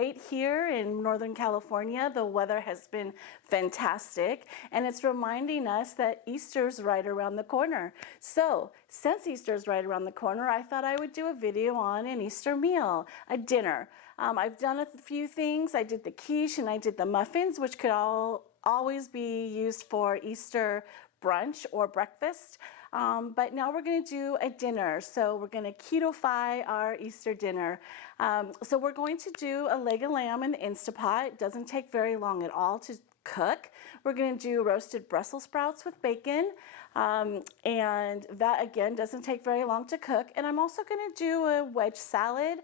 great here in Northern California. The weather has been fantastic, and it's reminding us that Easter's right around the corner. So, since Easter's right around the corner, I thought I would do a video on an Easter meal, a dinner. I've done a few things. I did the quiche and I did the muffins, which could always be used for Easter brunch or breakfast. But now we're going to do a dinner. So we're going to keto-fy our Easter dinner. So we're going to do a leg of lamb in the Instapot. It doesn't take very long at all to cook. We're going to do roasted Brussels sprouts with bacon. And that, again, doesn't take very long to cook. And I'm also going to do a wedge salad.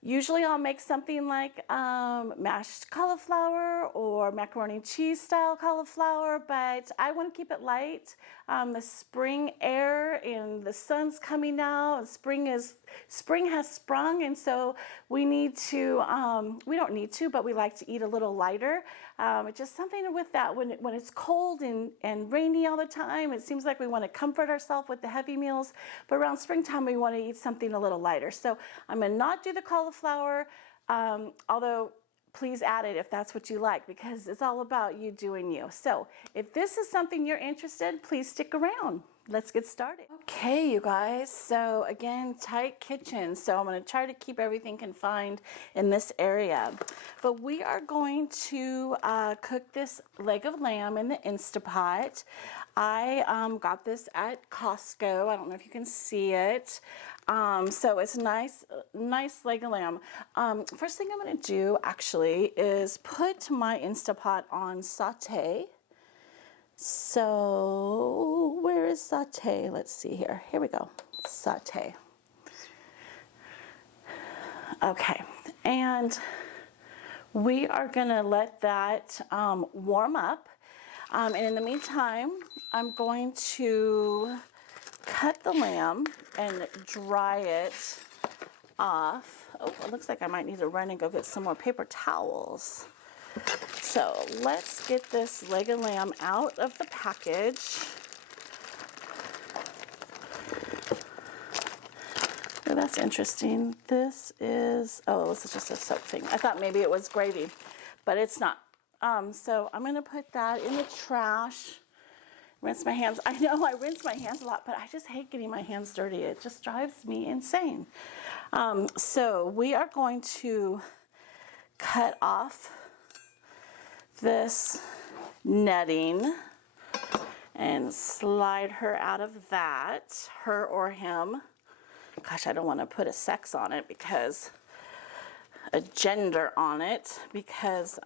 Usually I'll make something like mashed cauliflower or macaroni and cheese style cauliflower, but I want to keep it light. The spring air and the sun's coming out. Spring has sprung, and so we need to, we don't need to, but we like to eat a little lighter. It's just something with that when it's cold and rainy all the time, it seems like we want to comfort ourselves with the heavy meals, but around springtime we want to eat something a little lighter. So I'm going to not do the cauliflower, although please add it if that's what you like, because it's all about you doing you. So if this is something you're interested in, please stick around. Let's get started. Okay, you guys, so again, tight kitchen. So I'm going to try to keep everything confined in this area. But we are going to cook this leg of lamb in the Instapot. I got this at Costco. I don't know if you can see it. So it's nice leg of lamb. First thing I'm going to do actually is put my Instapot on saute. So where is saute? Let's see here. Here we go. Saute. Okay, and we are going to let that warm up. And in the meantime, I'm going to cut the lamb and dry it off. Oh, it looks like I might need to run and go get some more paper towels. So let's get this leg of lamb out of the package. Oh, that's interesting. This is just a soap thing. I thought maybe it was gravy, but it's not. So I'm going to put that in the trash. Rinse my hands. I know I rinse my hands a lot, but I just hate getting my hands dirty. It just drives me insane. So we are going to cut off this netting and slide her out of that, her or him. Gosh, I don't want to put a sex on it, because a gender on it, because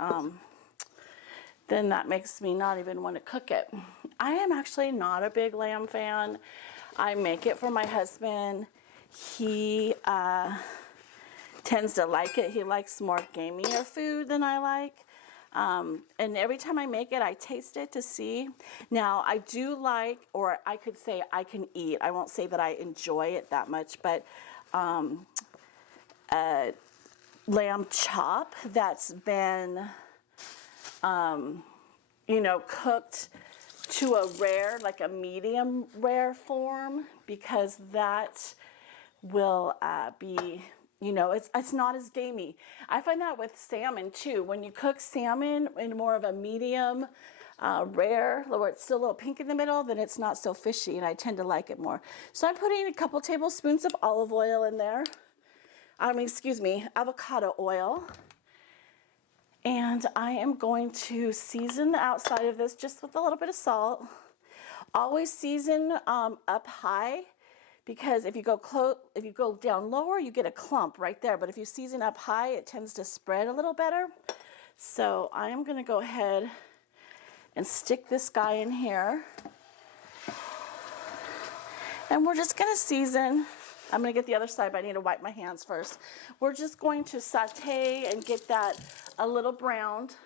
then that makes me not even want to cook it. I am actually not a big lamb fan. I make it for my husband. He tends to like it. He likes more gamier food than I like. And every time I make it, I taste it to see. Now, I do like, or I could say I can eat. I won't say that I enjoy it that much, but lamb chop that's been, cooked to a rare, like a medium rare form, because that will be... it's not as gamey. I find that with salmon too. When you cook salmon in more of a medium rare, where it's still a little pink in the middle, then it's not so fishy, and I tend to like it more. So I'm putting a couple tablespoons of olive oil in there. Avocado oil. And I am going to season the outside of this just with a little bit of salt. Always season up high, because if you go down lower, you get a clump right there. But if you season up high, it tends to spread a little better. So I am going to go ahead and stick this guy in here. And we're just going to season. I'm going to get the other side, but I need to wipe my hands first. We're just going to saute and get that a little browned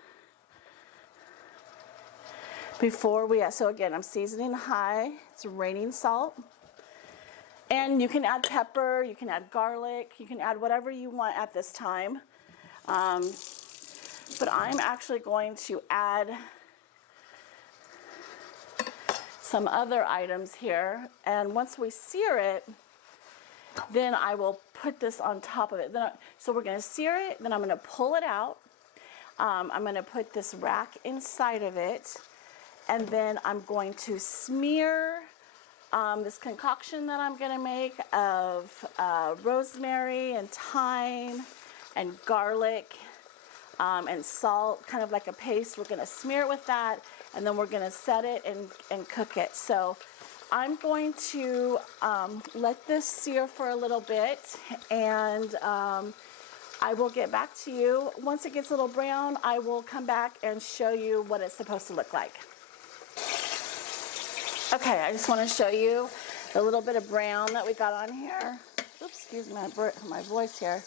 before so again, I'm seasoning high. It's raining salt. And you can add pepper, you can add garlic, you can add whatever you want at this time. But I'm actually going to add some other items here. And once we sear it, then I will put this on top of it. So we're gonna sear it, then I'm gonna pull it out. I'm gonna put this rack inside of it, and then I'm going to smear this concoction that I'm gonna make of rosemary and thyme and garlic and salt, kind of like a paste. We're gonna smear it with that, and then we're gonna set it and cook it. So I'm going to let this sear for a little bit, and I will get back to you. Once it gets a little brown, I will come back and show you what it's supposed to look like. Okay, I just want to show you the little bit of brown that we got on here. Oops, excuse my voice here.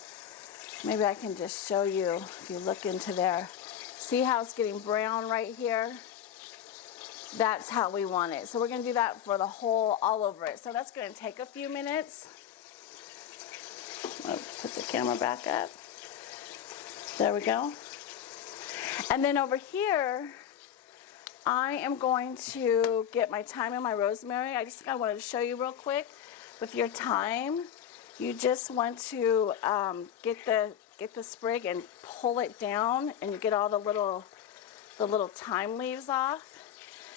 Maybe I can just show you if you look into there. See how it's getting brown right here? That's how we want it. So we're going to do that for the whole, all over it. So that's going to take a few minutes. I'll put the camera back up. There we go. And then over here, I am going to get my thyme and my rosemary. I just wanted to show you real quick. With your thyme, you just want to get the sprig and pull it down, and you get all the little thyme leaves off.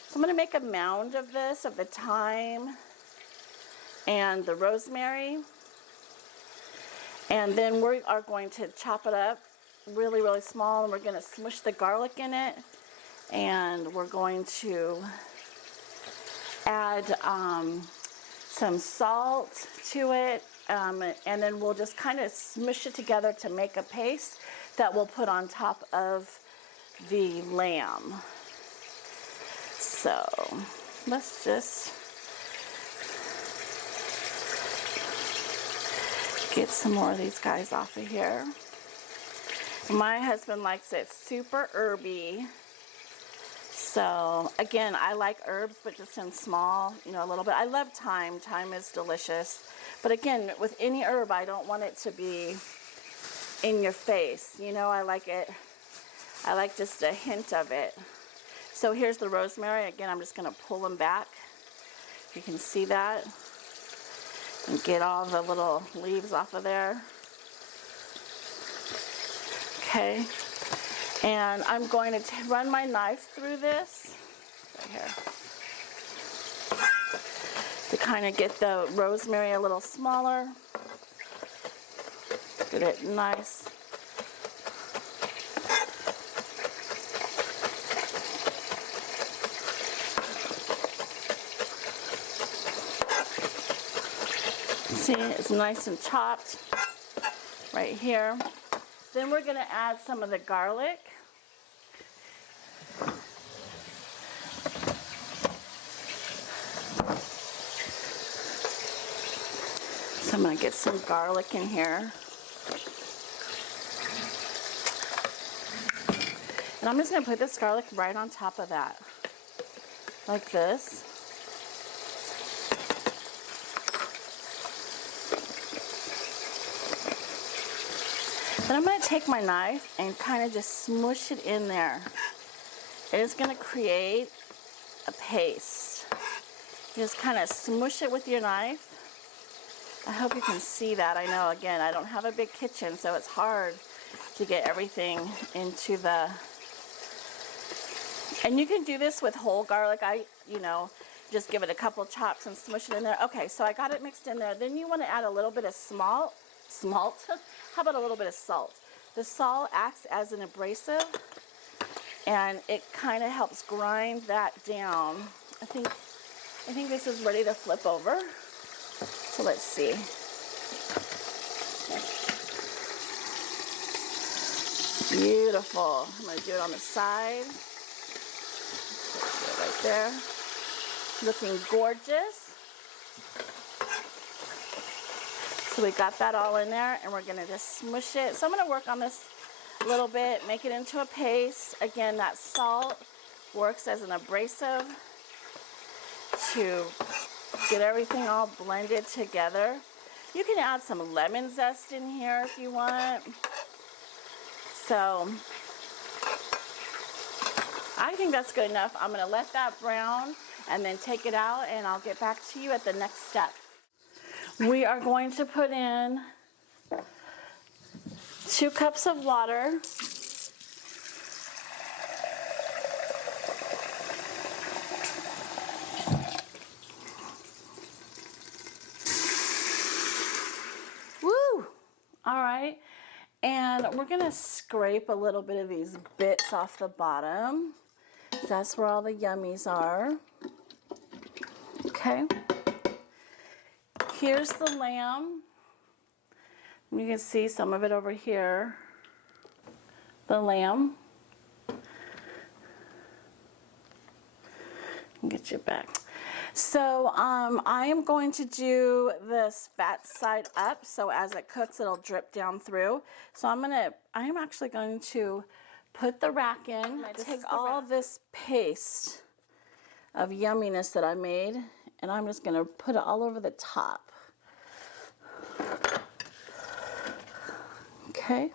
So I'm going to make a mound of this, of the thyme and the rosemary. And then we are going to chop it up really, really small, and we're going to smush the garlic in it. And we're going to add some salt to it, and then we'll just kind of smush it together to make a paste that we'll put on top of the lamb. So let's just get some more of these guys off of here. My husband likes it super herby. So again, I like herbs, but just in small, a little bit. I love thyme. Thyme is delicious. But again, with any herb, I don't want it to be in your face. I like it. I like just a hint of it. So here's the rosemary. Again, I'm just going to pull them back. You can see that. And get all the little leaves off of there. Okay. And I'm going to run my knife through this right here to kind of get the rosemary a little smaller. Get it nice. See, it's nice and chopped right here. Then we're going to add some of the garlic. So I'm going to get some garlic in here. And I'm just going to put this garlic right on top of that, like this. Then I'm going to take my knife and kind of just smush it in there. It is going to create a paste. You just kind of smush it with your knife. I hope you can see that. I know, again, I don't have a big kitchen, so it's hard to get everything into the... And you can do this with whole garlic. Just give it a couple chops and smush it in there. Okay, so I got it mixed in there. Then you want to add a little bit of smalt. How about a little bit of salt? The salt acts as an abrasive, and it kind of helps grind that down. I think this is ready to flip over. So let's see. Beautiful. I'm going to do it on the side. Put it right there. Looking gorgeous. So we got that all in there, and we're going to just smush it. So I'm going to work on this a little bit, make it into a paste. Again, that salt works as an abrasive to get everything all blended together. You can add some lemon zest in here if you want. So I think that's good enough. I'm going to let that brown and then take it out, and I'll get back to you at the next step. We are going to put in 2 cups of water. Woo! All right. And we're going to scrape a little bit of these bits off the bottom. That's where all the yummies are. Okay. Here's the lamb. You can see some of it over here. The lamb. Get you back. So I am going to do this fat side up, so as it cooks it'll drip down through. So I am actually going to put the rack in. I take all this paste of yumminess that I made, and I'm just going to put it all over the top. Okay.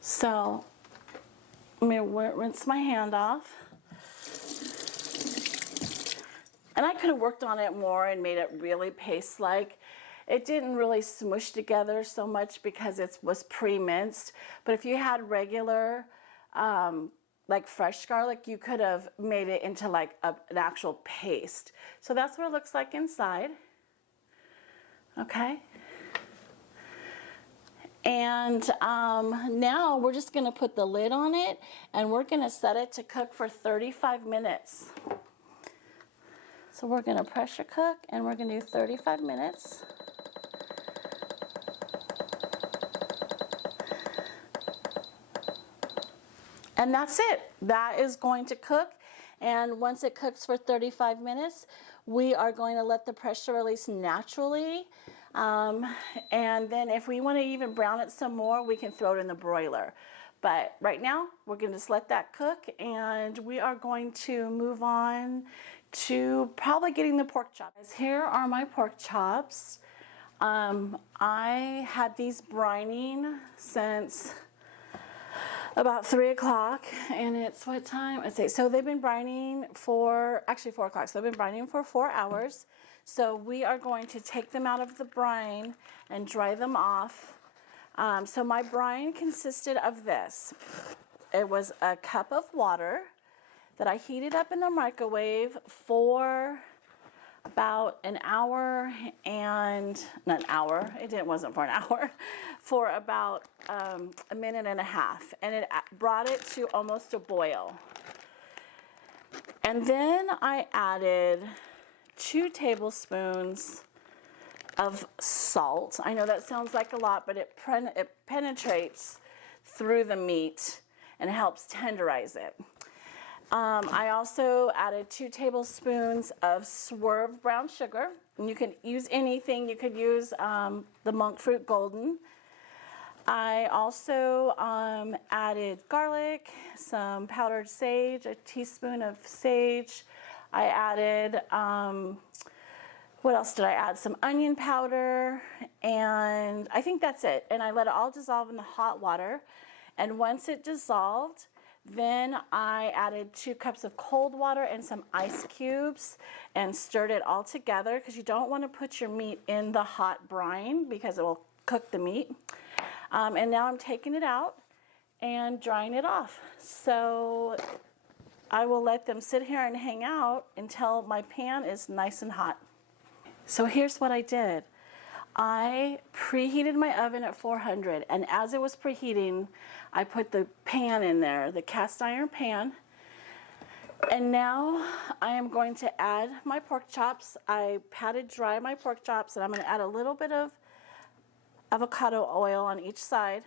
So I'm going to rinse my hand off. And I could have worked on it more and made it really paste-like. It didn't really smush together so much because it was pre-minced. But if you had regular, like fresh garlic, you could have made it into like an actual paste. So that's what it looks like inside. Okay. And now we're just gonna put the lid on it and we're gonna set it to cook for 35 minutes. So we're gonna pressure cook and we're gonna do 35 minutes. And that's it. That is going to cook. And once it cooks for 35 minutes, we are going to let the pressure release naturally. And then if we want to even brown it some more, we can throw it in the broiler. But right now, we're going to just let that cook, and we are going to move on to probably getting the pork chops. Here are my pork chops. I had these brining since about 3 o'clock, and it's what time? Let's see. So they've been brining for, actually 4 o'clock. So they've been brining for 4 hours. So we are going to take them out of the brine and dry them off. So my brine consisted of this. It was a cup of water that I heated up in the microwave for about an hour and, not an hour, wasn't for an hour, for about a minute and a half. And it brought it to almost a boil. And then I added 2 tablespoons of salt. I know that sounds like a lot, but it penetrates through the meat and helps tenderize it. I also added 2 tablespoons of swerve brown sugar. And you can use anything. You could use the monk fruit golden. I also added garlic, some powdered sage, a teaspoon of sage. I added, what else did I add? Some onion powder, and I think that's it. And I let it all dissolve in the hot water. And once it dissolved, then I added 2 cups of cold water and some ice cubes and stirred it all together, because you don't want to put your meat in the hot brine because it will cook the meat. And now I'm taking it out and drying it off. So I will let them sit here and hang out until my pan is nice and hot. So here's what I did. I preheated my oven at 400, and as it was preheating, I put the pan in there, the cast iron pan. And now I am going to add my pork chops. I patted dry my pork chops, and I'm going to add a little bit of avocado oil on each side.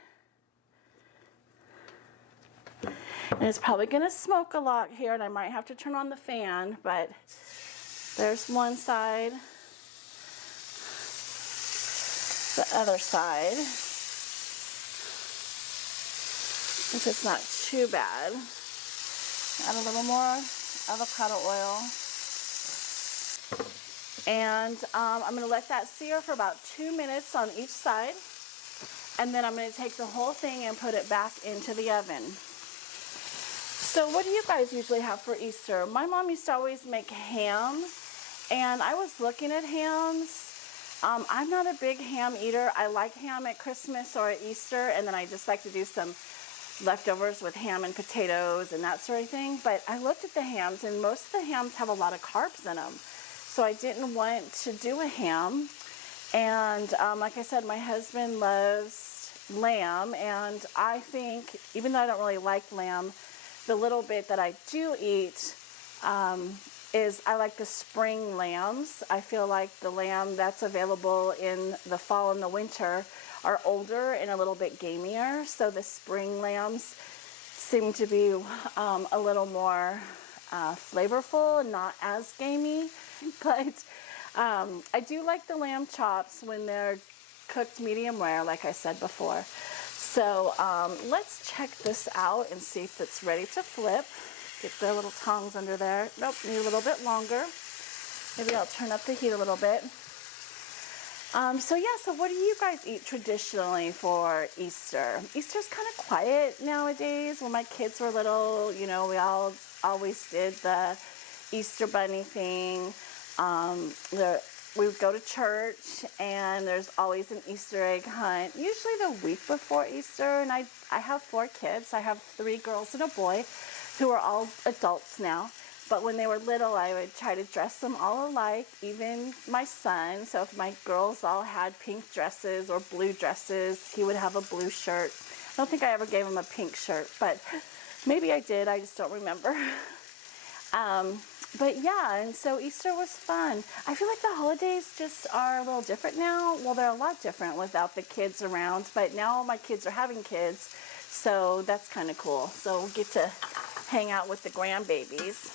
And it's probably going to smoke a lot here, and I might have to turn on the fan, but there's one side. The other side, if it's not too bad. Add a little more avocado oil. And I'm going to let that sear for about 2 minutes on each side. And then I'm going to take the whole thing and put it back into the oven. So what do you guys usually have for Easter? My mom used to always make ham. And I was looking at hams. I'm not a big ham eater. I like ham at Christmas or at Easter, and then I just like to do some leftovers with ham and potatoes and that sort of thing. But I looked at the hams, and most of the hams have a lot of carbs in them. So I didn't want to do a ham. And like I said, my husband loves lamb, and I think, even though I don't really like lamb, the little bit that I do eat is I like the spring lambs. I feel like the lamb that's available in the fall and the winter are older and a little bit gamier. So the spring lambs seem to be a little more flavorful and not as gamey. But I do like the lamb chops when they're cooked medium rare, like I said before. So let's check this out and see if it's ready to flip. Get the little tongs under there. Nope, need a little bit longer. Maybe I'll turn up the heat a little bit. So what do you guys eat traditionally for Easter? Easter's kind of quiet nowadays. When my kids were little, you know, we all always did the Easter bunny thing. We would go to church, and there's always an Easter egg hunt, usually the week before Easter. And I have 4 kids. I have 3 girls and a boy who are all adults now. But when they were little, I would try to dress them all alike, even my son. So if my girls all had pink dresses or blue dresses, he would have a blue shirt. I don't think I ever gave him a pink shirt, but maybe I did. I just don't remember. But yeah, and so Easter was fun. I feel like the holidays just are a little different now. Well, they're a lot different without the kids around, but now my kids are having kids, so that's kind of cool. So we'll get to hang out with the grandbabies.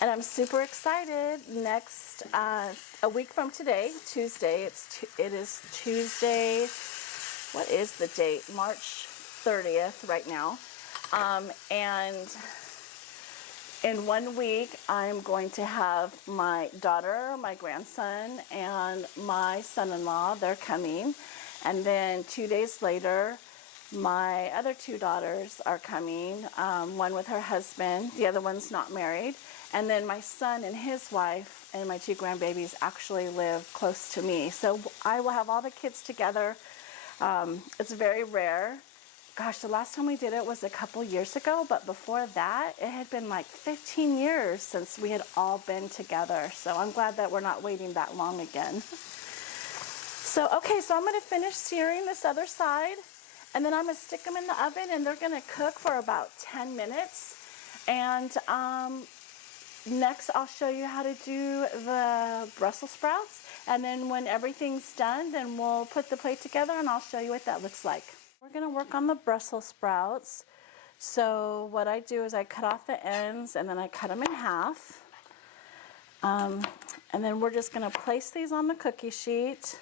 And I'm super excited. Next, a week from today, Tuesday, it is Tuesday, what is the date? March 30th right now. And in 1 week, I'm going to have my daughter, my grandson, and my son-in-law. They're coming. And then 2 days later, my other 2 daughters are coming, one with her husband. The other one's not married. And then my son and his wife and my 2 grandbabies actually live close to me. So I will have all the kids together. It's very rare. Gosh, the last time we did it was a couple years ago, but before that, it had been like 15 years since we had all been together. So I'm glad that we're not waiting that long again. So, okay, so I'm going to finish searing this other side, and then I'm going to stick them in the oven, and they're going to cook for about 10 minutes. And next, I'll show you how to do the Brussels sprouts. And then when everything's done, then we'll put the plate together, and I'll show you what that looks like. We're going to work on the Brussels sprouts. So what I do is I cut off the ends, and then I cut them in half. And then we're just going to place these on the cookie sheet.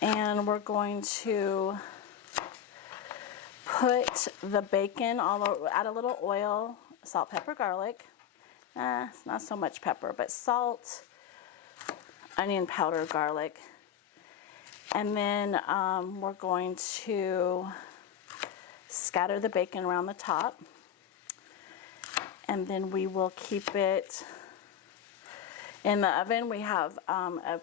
And we're going to put the bacon, add a little oil, salt, pepper, garlic. Not so much pepper, but salt, onion powder, garlic. And then we're going to scatter the bacon around the top. And then we will keep it in the oven. We have a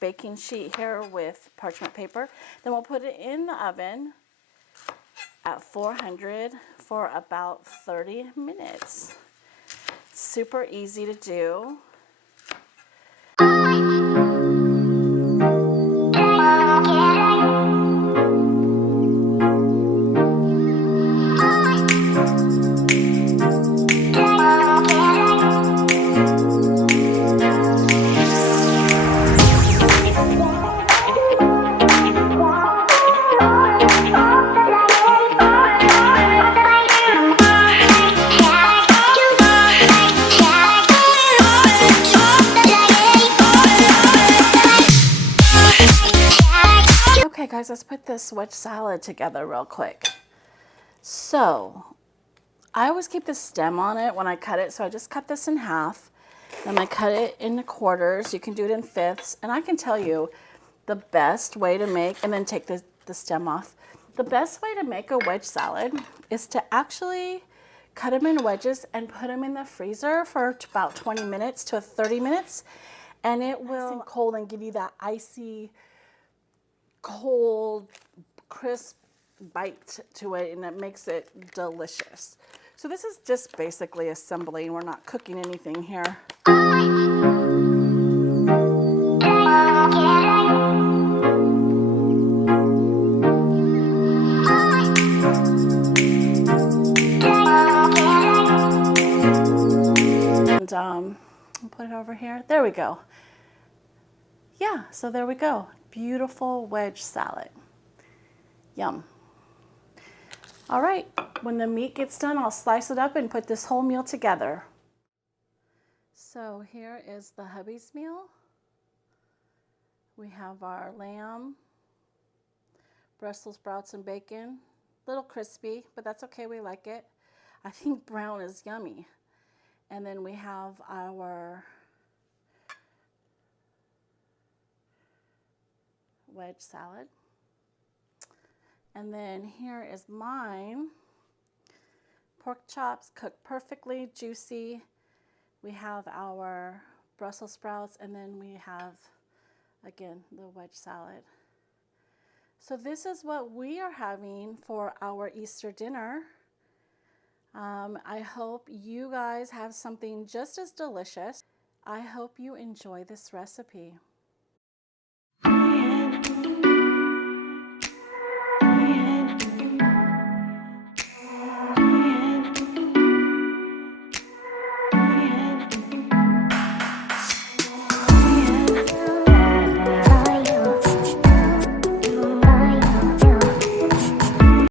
baking sheet here with parchment paper. Then we'll put it in the oven at 400 for about 30 minutes. Super easy to do. Okay guys, let's put this wedge salad together real quick. So, I always keep the stem on it when I cut it, so I just cut this in half. Then I cut it into quarters. You can do it in fifths. And I can tell you the best way to make, and then take the stem off. The best way to make a wedge salad is to actually cut them in wedges and put them in the freezer for about 20 minutes to 30 minutes. and it will nice and cold and give you that icy, cold, crisp bite to it, and it makes it delicious. So this is just basically assembling. We're not cooking anything here. And I'll put it over here. There we go. Yeah, so there we go. Beautiful wedge salad. Yum. All right, when the meat gets done, I'll slice it up and put this whole meal together. So here is the hubby's meal. We have our lamb, Brussels sprouts and bacon. A little crispy, but that's okay, we like it. I think brown is yummy. And then we have our wedge salad. And then here is mine. Pork chops cooked perfectly, juicy. We have our Brussels sprouts, and then we have, again, the wedge salad. So this is what we are having for our Easter dinner. I hope you guys have something just as delicious. I hope you enjoy this recipe.